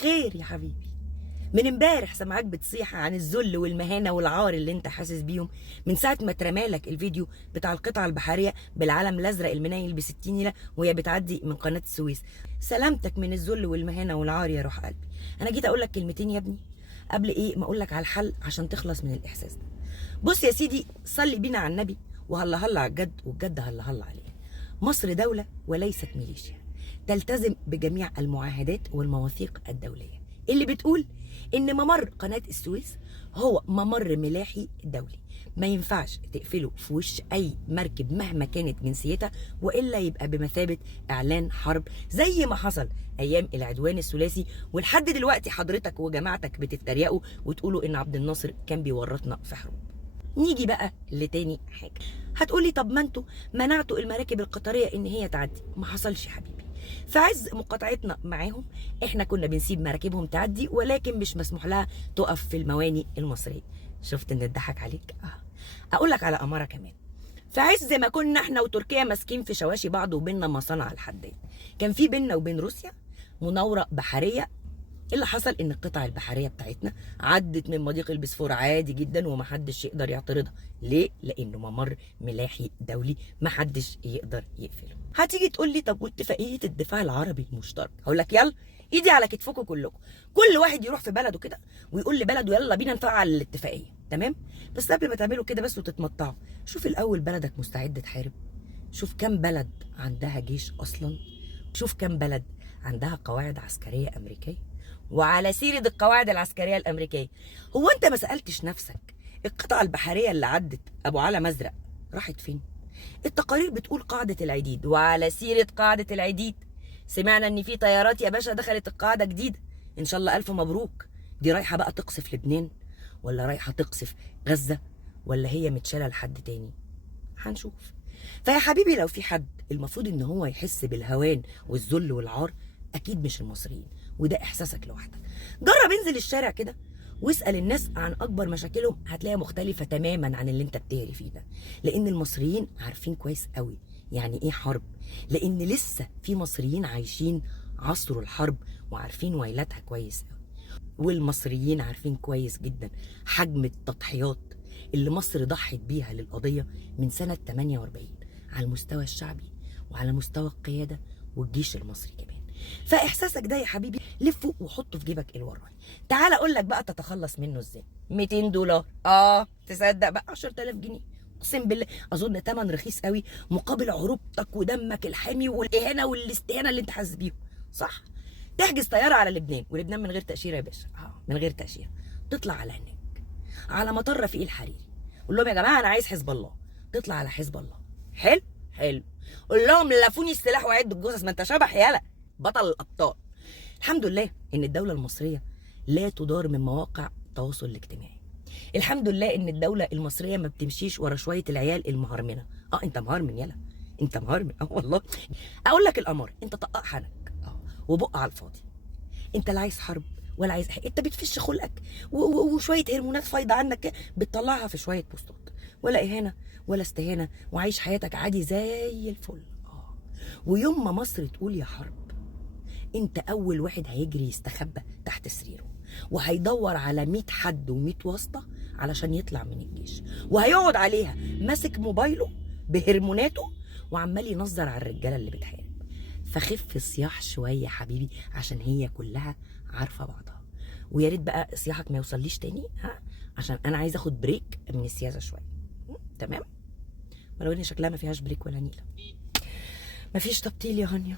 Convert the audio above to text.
خير يا حبيبي. من امبارح سامعاك بتصيح عن الذل والمهانه والعار اللي انت حاسس بيهم من ساعه ما اترمالك الفيديو بتاع القطعه البحريه بالعلم الازرق المنيل ب 60 نيله وهي بتعدي من قناه السويس. سلامتك من الذل والمهانه والعار يا روح قلبي. انا جيت اقول لك كلمتين يا ابني قبل ايه ما اقول لك على الحل عشان تخلص من الاحساس ده. بص يا سيدي، صلي بينا على النبي وهلا هلا على الجد والجد هلا هلا عليه. مصر دوله وليست ميليشيا، تلتزم بجميع المعاهدات والمواثيق الدوليه اللي بتقول ان ممر قناه السويس هو ممر ملاحي دولي، ما ينفعش تقفله في وش اي مركب مهما كانت جنسيتها، والا يبقى بمثابه اعلان حرب زي ما حصل ايام العدوان الثلاثي. ولحد دلوقتي حضرتك وجماعتك بتتريقوا وتقولوا ان عبد الناصر كان بيورطنا في حروب. نيجي بقى لتاني حاجه، هتقولي طب ما انتوا منعتوا المراكب القطريه ان هي تعدي. ما حصلش يا حبيبي، في عز مقاطعتنا معاهم احنا كنا بنسيب مراكبهم تعدي، ولكن مش مسموح لها تقف في المواني المصريه. شفت ان اتضحك عليك؟ اقول لك على اماره كمان، في عز ما كنا احنا وتركيا ماسكين في شواشي بعض وبيننا مصانع الحداد، كان في بيننا وبين روسيا مناوره بحريه. اللي حصل ان القطع البحريه بتاعتنا عدت من مضيق البسفور عادي جدا ومحدش يقدر يعترضها. ليه؟ لانه ممر ملاحي دولي محدش يقدر يقفله. هتيجي تقول لي طب واتفاقيه الدفاع العربي المشترك؟ هقول لك يلا ايدي على كتفكم كلكم، كل واحد يروح في بلده كده ويقول لبلده يلا بينا نفعل الاتفاقيه، تمام؟ بس قبل ما تعملوا كده بس وتتمطعوا، شوف الاول بلدك مستعد تحارب؟ شوف كم بلد عندها جيش اصلا، شوف كم بلد عندها قواعد عسكريه امريكيه. وعلى سيرة القواعد العسكرية الأمريكية، هو أنت ما سألتش نفسك القطع البحرية اللي عدت أبو علم أزرق راحت فين؟ التقارير بتقول قاعدة العديد، وعلى سيرة قاعدة العديد سمعنا إن في طيارات يا باشا دخلت القاعدة جديدة، إن شاء الله ألف مبروك. دي رايحة بقى تقصف لبنان ولا رايحة تقصف غزة ولا هي متشالة لحد تاني؟ هنشوف. فيا حبيبي لو في حد المفروض إن هو يحس بالهوان والذل والعار أكيد مش المصريين، وده احساسك لوحدك. جرب انزل الشارع كده واسال الناس عن اكبر مشاكلهم، هتلاقيها مختلفه تماما عن اللي انت بتهري فيه ده. لان المصريين عارفين كويس قوي يعني ايه حرب، لان لسه في مصريين عايشين عصر الحرب وعارفين ويلاتها كويس قوي. والمصريين عارفين كويس جدا حجم التضحيات اللي مصر ضحت بيها للقضيه من سنه 48 على المستوى الشعبي وعلى مستوى القياده والجيش المصري كمان. فاحساسك ده يا حبيبي لفه وحطه في جيبك الوراني. تعال اقول لك بقى تتخلص منه ازاي. 200 دولار تصدق بقى 10000 جنيه، اقسم بالله اظن تمن رخيص قوي مقابل عروبتك ودمك الحامي والاهانه والاستهانه اللي انت حاسس بيهم، صح؟ تحجز طياره على لبنان، ولبنان من غير تاشيره يا باشا، من غير تاشيره، تطلع على هناك على مطار رفيق الحريري، قول لهم يا جماعه انا عايز حزب الله، تطلع على حزب الله. حلو حلو، قول لهم لفوني السلاح وعدوا الجثث، ما انت شبح يالا بطل الابطال. الحمد لله ان الدوله المصريه لا تدار من مواقع التواصل الاجتماعي. الحمد لله ان الدوله المصريه ما بتمشيش ورا شويه العيال المهرمنه. انت مهرمن يالا، انت مهرمن والله. اقول لك الامر، انت طقق حنك وبق على الفاضي. انت لا عايز حرب ولا عايز حاجه، انت بتفش خلقك وشويه هرمونات فايضه عنك بتطلعها في شويه بوستات، ولا اهانه ولا استهانه، وعايش حياتك عادي زي الفل. ويوم ما مصر تقول يا حرب، انت اول واحد هيجري يستخبى تحت سريره وهيدور على 100 حد و100 واسطه علشان يطلع من الجيش، وهيقعد عليها ماسك موبايله بهرموناته وعمال ينظر على الرجاله اللي بتحارب. فخف الصياح شويه يا حبيبي عشان هي كلها عارفه بعضها. ويا ريت بقى صياحك ما يوصليش تاني، عشان انا عايز اخد بريك من السياسه شويه. تمام؟ ولو ان شكلها ما فيهاش بريك ولا نيله. مفيش تبطيل يا هانيا.